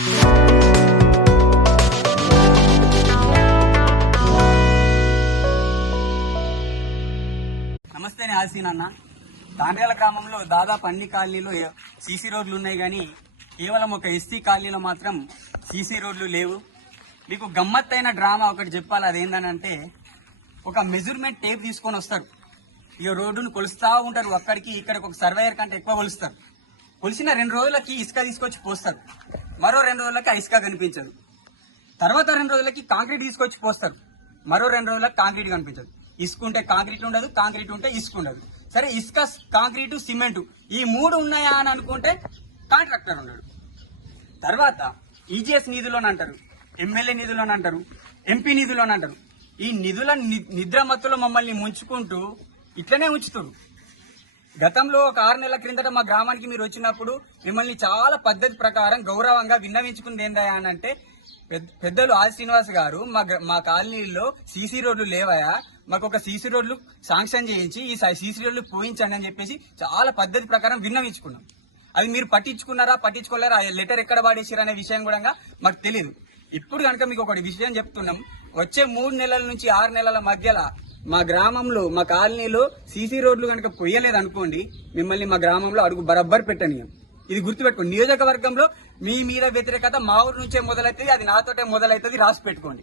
నమస్తే నేను ఆసీన్ అన్న. తాండ్యాల గ్రామంలో దాదాపు అన్ని కాలనీలు సీసీ రోడ్లు ఉన్నాయి కానీ కేవలం ఒక ఎస్సీ కాలనీలో మాత్రం సీసీ రోడ్లు లేవు. మీకు గమ్మత్తైన డ్రామా ఒకటి చెప్పాలి అదేంటనంటే ఒక మెజర్మెంట్ టేప్ తీసుకొని వస్తారు. ఇక రోడ్డును కొలుస్తూ ఉంటారు అక్కడికి ఇక్కడికి ఒక సర్వేయర్ కంటే ఎక్కువ కొలుస్తారు. కొలిసిన రెండు రోజులకి ఇసుక తీసుకొచ్చి పోస్తారు. మరో రెండు రోజులకి ఇసుక కనిపించదు. తర్వాత రెండు రోజులకి కాంక్రీట్ తీసుకొచ్చి పోస్తారు. మరో రెండు రోజులకు కాంక్రీట్ కనిపించదు. ఇసుక ఉంటే కాంక్రీట్ ఉండదు కాంక్రీట్ ఉంటే ఇసుక ఉండదు. సరే ఇసుక కాంక్రీటు సిమెంట్ ఈ మూడు ఉన్నాయా అని అనుకుంటే కాంట్రాక్టర్ ఉన్నాడు. తర్వాత ఈజీఎస్ నిధులను అంటారు ఎమ్మెల్యే నిధులను అంటారు ఎంపీ నిధులను అంటారు. ఈ నిధుల ని- నిద్ర మత్తులో మమ్మల్ని ముంచుకుంటూ ఇట్లనే ఉంచుతారు గతంలో ఒక ఆరు నెలల క్రిందట మా గ్రామానికి మీరు వచ్చినప్పుడు మిమ్మల్ని చాలా పద్ధతి ప్రకారం గౌరవంగా విన్నవించుకుంది ఏందయ్యా అని అంటే పెద్ద- పెద్దలు ఆది శ్రీనివాస్ గారు మా మా కాలనీలో సీసీ రోడ్లు లేవయా మాకు ఒక సీసీ రోడ్లు శాంక్షన్ చేయించి ఈ సీసీ రోడ్లు పోయించండి అని చెప్పేసి చాలా పద్ధతి ప్రకారం విన్నవించుకున్నాం. అది మీరు పట్టించుకున్నారా పట్టించుకోలేరా లెటర్ ఎక్కడ పాడేసారు అనే విషయం కూడా మాకు తెలియదు ఇప్పుడు కనుక మీకు ఒకటి విషయం చెప్తున్నాం. వచ్చే మూడు నెలల నుంచి ఆరు నెలల మధ్యలో మా గ్రామంలో మా కాలనీలో సీసీ రోడ్లు కనుక పొయ్యలేదు అనుకోండి మిమ్మల్ని మా గ్రామంలో అడుగు బరబ్బర్ పెట్టనియం. ఇది గుర్తుపెట్టుకోండి నియోజకవర్గంలో మీ మీద వ్యతిరేకత మా ఊరు నుంచే మొదలవుతుంది అది నాతోటే మొదలవుతుంది రాసి పెట్టుకోండి.